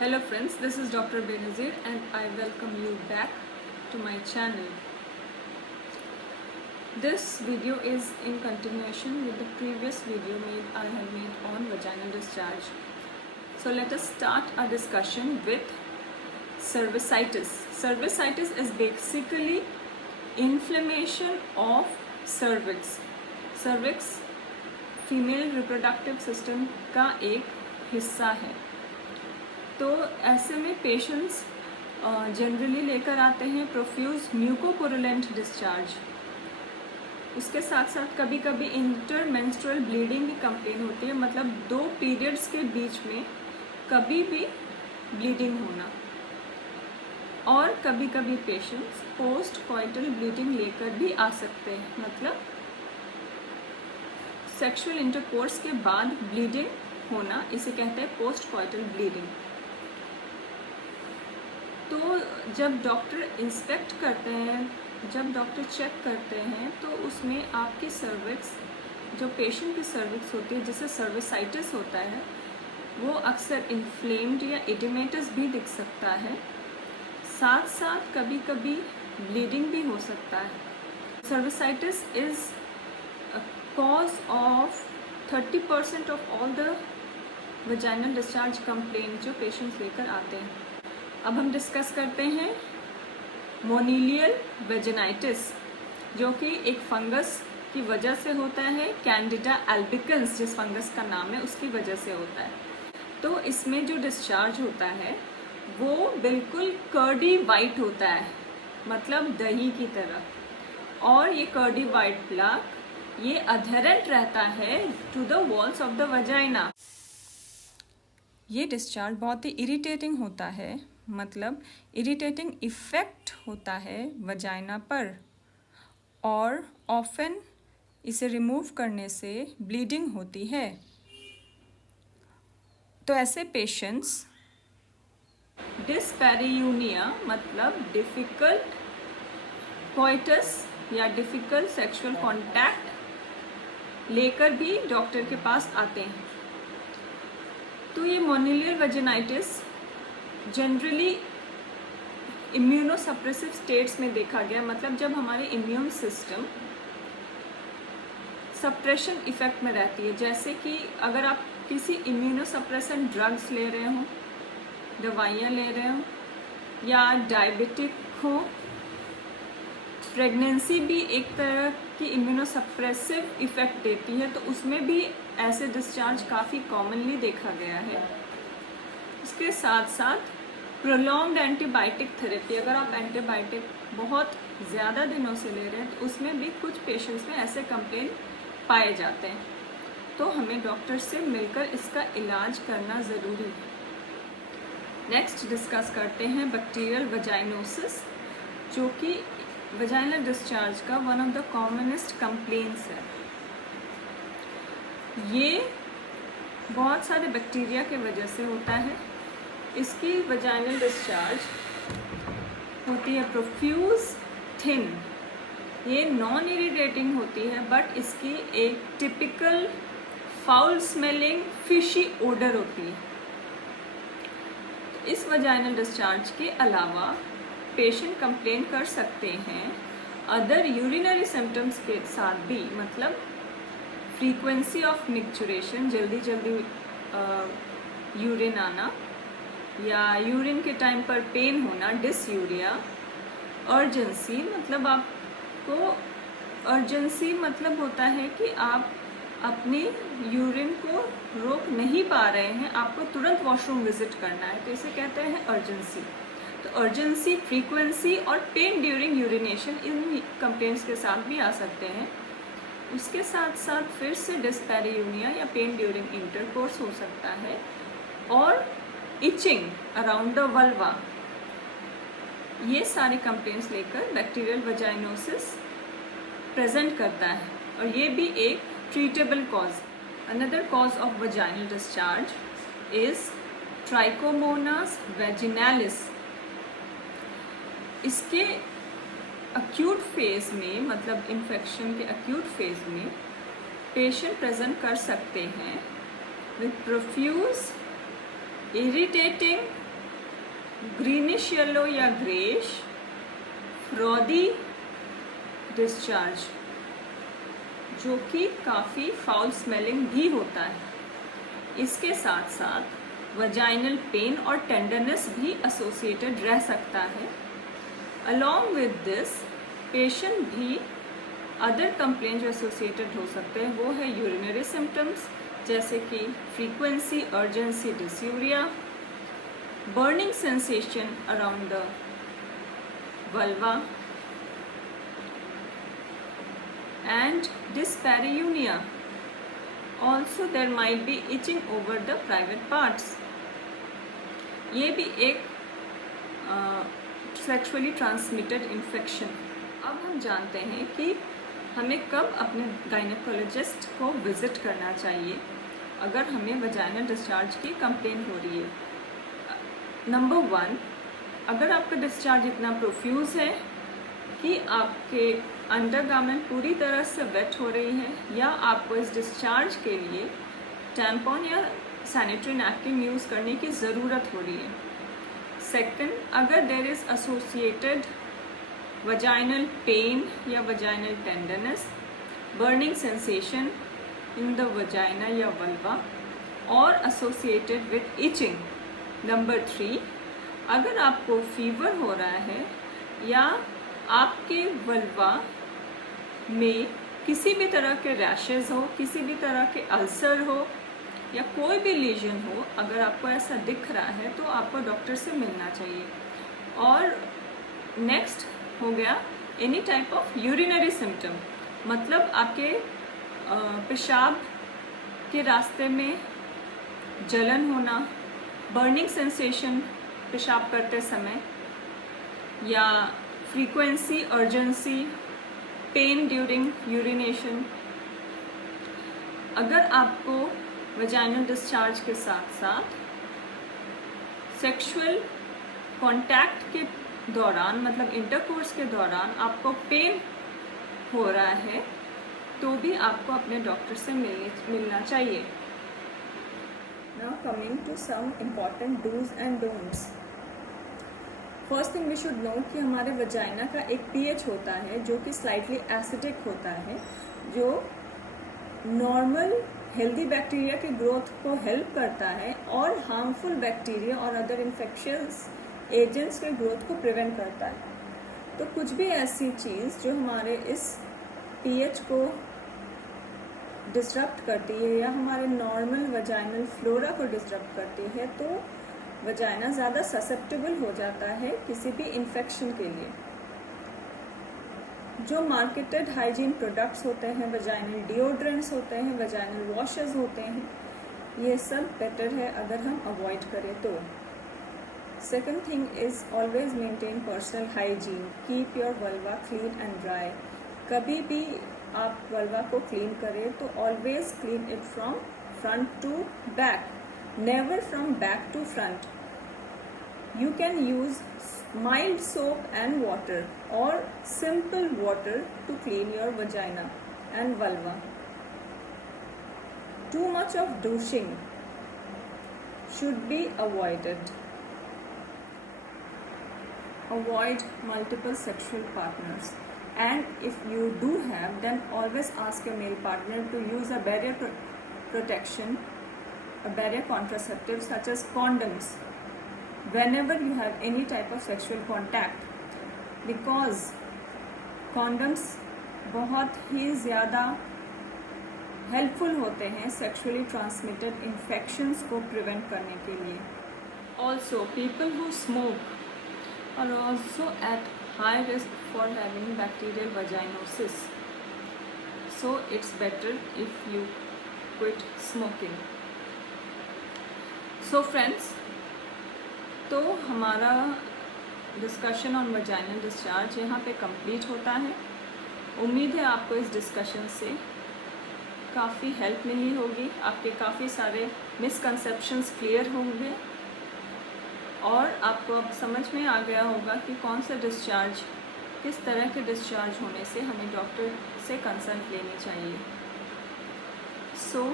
Hello friends, this is Dr. Benazir and I welcome you back to my channel. This video is in continuation with the previous video I had made on vaginal discharge. So let us start our discussion with cervicitis. Cervicitis is basically inflammation of cervix. Cervix female reproductive system का एक हिस्सा है। तो ऐसे में patients generally लेकर आते हैं प्रोफ्यूज म्यूकोपुरुलेंट डिस्चार्ज। उसके साथ साथ कभी कभी इंटरमेंस्ट्रुअल ब्लीडिंग की कंप्लेन होती है, मतलब दो पीरियड्स के बीच में कभी भी ब्लीडिंग होना। और कभी कभी पेशेंट्स पोस्ट कॉइटल ब्लीडिंग लेकर भी आ सकते हैं, मतलब सेक्सुअल इंटरकोर्स के बाद ब्लीडिंग होना, इसे कहते हैं पोस्ट कॉइटल ब्लीडिंग। तो जब डॉक्टर इंस्पेक्ट करते हैं, जब डॉक्टर चेक करते हैं, तो उसमें आपकी सर्विक्स, जो पेशेंट की सर्विक्स होती है जिसे सर्विसाइटिस होता है, वो अक्सर इन्फ्लेम्ड या एडिमेटस भी दिख सकता है। साथ साथ कभी कभी ब्लीडिंग भी हो सकता है। Cervicitis is cause of 30% of all the vaginal discharge complaints जो पेशेंट्स लेकर आते हैं। अब हम डिस्कस करते हैं मोनीलियल वेजिनाइटिस, जो कि एक फंगस की वजह से होता है। कैंडिडा एल्बिकन्स जिस फंगस का नाम है उसकी वजह से होता है। तो इसमें जो डिस्चार्ज होता है वो बिल्कुल कर्डी वाइट होता है, मतलब दही की तरह। और ये कर्डी वाइट प्लाक ये अधेरेंट रहता है to the walls of the vagina. ये डिस्चार्ज बहुत ही इरिटेटिंग होता है, मतलब इरिटेटिंग इफ़ेक्ट होता है वजाइना पर, और ऑफन इसे रिमूव करने से ब्लीडिंग होती है। तो ऐसे पेशेंट्स डिस्पैरियूनिया, मतलब डिफ़िकल्ट कोइटस या डिफ़िकल्ट सेक्सुअल कॉन्टैक्ट लेकर भी डॉक्टर के पास आते हैं। तो ये मोनीलियल वेजिनाइटिस जनरली इम्यूनोसप्रेसिव स्टेट्स में देखा गया, मतलब जब हमारे इम्यून सिस्टम सप्रेशन इफेक्ट में रहती है। जैसे कि अगर आप किसी इम्यूनोसप्रेसेंट ड्रग्स ले रहे हो, दवाइयाँ ले रहे हो, या डायबिटिक हो, प्रेगनेंसी भी एक तरह की इम्यूनोसप्रेसिव इफ़ेक्ट देती है, तो उसमें भी ऐसे डिस्चार्ज काफ़ी कॉमनली देखा गया है। इसके साथ साथ प्रोलॉन्ग्ड एंटीबायोटिक थेरेपी, अगर आप एंटीबायोटिक बहुत ज़्यादा दिनों से ले रहे हैं तो उसमें भी कुछ पेशेंट्स में ऐसे कंप्लेन पाए जाते हैं। तो हमें डॉक्टर से मिलकर इसका इलाज करना ज़रूरी है। नेक्स्ट डिस्कस करते हैं बैक्टीरियल वजाइनोसिस, जो कि वजाइनल डिस्चार्ज का one of the commonest complaints है। ये बहुत सारे बैक्टीरिया के वजह से होता है। इसकी वजाइनल डिस्चार्ज होती है प्रोफ्यूज थिन। ये नॉन इरिटेटिंग होती है, बट इसकी एक typical foul smelling fishy odour होती है। इस वजाइनल डिस्चार्ज के अलावा पेशेंट कंप्लेन कर सकते हैं अदर यूरिनरी सिम्टम्स के साथ भी, मतलब फ्रीक्वेंसी ऑफ मिक्चुरेशन, जल्दी जल्दी यूरिन आना, या यूरिन के टाइम पर पेन होना, डिसयूरिया, अर्जेंसी, मतलब आपको अर्जेंसी मतलब होता है कि आप अपनी यूरिन को रोक नहीं पा रहे हैं, आपको तुरंत वॉशरूम विजिट करना है, तो इसे कहते हैं अर्जेंसी। तो अर्जेंसी, फ्रीक्वेंसी और pen during urination in complaints के साथ भी आ सकते हैं। उसके साथ साथ फिर से डिस्पैरियूनिया या पेन ड्यूरिंग इंटरकोर्स हो सकता है, और इचिंग अराउंड द वल्वा। ये सारी कंप्लेंट्स लेकर बैक्टीरियल वजाइनोसिस प्रेजेंट करता है, और ये भी एक treatable cause. Another cause of vaginal discharge is trichomonas vaginalis. इसके अक्यूट फेज में, मतलब इन्फेक्शन के अक्यूट फेज में पेशेंट प्रेजेंट कर सकते हैं with profuse irritating greenish yellow या ग्रेश फ्रॉदी डिस्चार्ज, जो कि काफ़ी फाउल स्मेलिंग भी होता है। इसके साथ साथ वजाइनल पेन और टेंडरनेस भी एसोसिएटेड रह सकता है। अलॉन्ग विद दिस पेशेंट भी अदर कंप्लेंट जो एसोसिएटेड हो सकते हैं वो है यूरिनरी सिम्टम्स, जैसे कि frequency urgency dysuria, burning sensation around the vulva and dyspareunia. Also there might be itching over the private parts. ये भी एक सेक्सुअली ट्रांसमिटेड इन्फेक्शन। अब हम जानते हैं कि हमें कब अपने गायनेकोलॉजिस्ट को विज़िट करना चाहिए अगर हमें वजाइनल डिस्चार्ज की कंप्लेन हो रही है। नंबर 1, अगर आपका डिस्चार्ज इतना प्रोफ्यूज़ है कि आपके अंडरगारमेंट पूरी तरह से वेट हो रही है या आपको इस डिस्चार्ज के लिए टैम्पॉन या सैनिटरी नैपकिन यूज़ करने की ज़रूरत हो रही है। सेकंड, अगर there is associated vaginal pain या vaginal tenderness, burning sensation in the vagina या वल्वा और एसोसिएटेड विद इचिंग। नंबर 3, अगर आपको फीवर हो रहा है या आपके वल्वा में किसी भी तरह के रैशेज़ हो, किसी भी तरह के अल्सर हो या कोई भी लीजन हो, अगर आपको ऐसा दिख रहा है तो आपको डॉक्टर से मिलना चाहिए। और नेक्स्ट हो गया any type of urinary symptom, मतलब आपके पेशाब के रास्ते में जलन होना, बर्निंग सेंसेशन पेशाब करते समय, या frequency urgency pen during urination. अगर आपको वजाइनल डिस्चार्ज के साथ साथ सेक्सुअल कांटेक्ट के दौरान, मतलब इंटरकोर्स के दौरान आपको पेन हो रहा है तो भी आपको अपने डॉक्टर से मिलना चाहिए। Now coming to some important do's and don'ts. First thing we should know कि हमारे वजाइना का एक pH होता है जो कि स्लाइटली एसिडिक होता है, जो नॉर्मल हेल्दी बैक्टीरिया के ग्रोथ को हेल्प करता है और हार्मफुल बैक्टीरिया और अदर इन्फेक्शियस एजेंट्स के ग्रोथ को प्रिवेंट करता है। तो कुछ भी ऐसी चीज़ जो हमारे इस pH को डिस्टर्ब करती है या हमारे नॉर्मल वजाइनल फ्लोरा को डिस्टर्ब करती है तो वजाइना ज़्यादा ससेप्टेबल हो जाता है किसी भी इन्फेक्शन के लिए। जो मार्केटेड हाइजीन प्रोडक्ट्स होते हैं, वजाइनल डिओड्रेंट्स होते हैं, वजाइनल वॉशेस होते हैं, ये सब बेटर है अगर हम अवॉइड करें तो। Second thing is always maintain personal hygiene, keep your vulva clean and dry. कभी भी आप वल्वा को क्लीन करें तो always clean it from front to back, never from back to front. You can use mild soap and water or simple water to clean your vagina and vulva. Too much of douching should be avoided. Avoid multiple sexual partners, and if you do have, then always ask your male partner to use a barrier protection, a barrier contraceptive such as condoms whenever you have any type of sexual contact, because condoms बहुत ही ज़्यादा helpful होते हैं sexually transmitted infections को prevent करने के लिए। Also people who smoke are also at high risk for having bacterial vaginosis, so it's better if you quit smoking. So friends, तो हमारा डिस्कशन ऑन वजाइनल डिस्चार्ज यहाँ पे कंप्लीट होता है। उम्मीद है आपको इस डिस्कशन से काफ़ी हेल्प मिली होगी, आपके काफ़ी सारे मिसकंसेप्शंस क्लियर होंगे और आपको अब समझ में आ गया होगा कि कौन सा डिस्चार्ज, किस तरह के डिस्चार्ज होने से हमें डॉक्टर से कंसल्ट लेनी चाहिए। So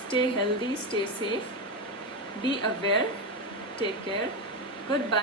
stay healthy, stay safe, be aware, take care, good bye.